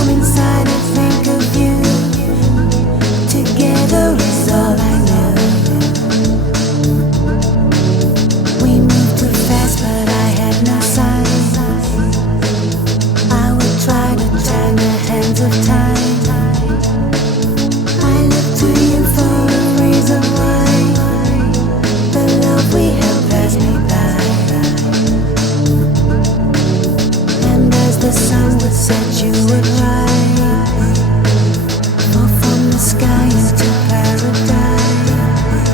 I'm inside and think of you. Together is all I know. We moved too fast, but I had no sign. I would try to turn the hands of time. I look to you for a reason why the love we have passed me by. And as the sun would set, you would rise, fall from the sky into paradise.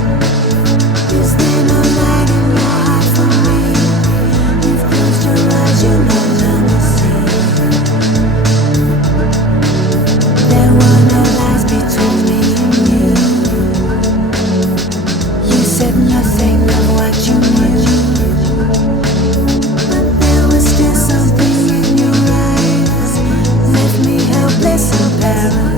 Is there no light in your heart for me? You've closed your eyes, you no longer see. There were no lies between me and you. You said nothing of what you knew, but there was still something in your eyes, left me helpless and paralyzed.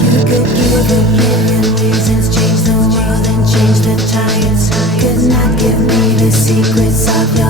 You could give a million reasons, change the world and change the tides. Could not give me the secrets of your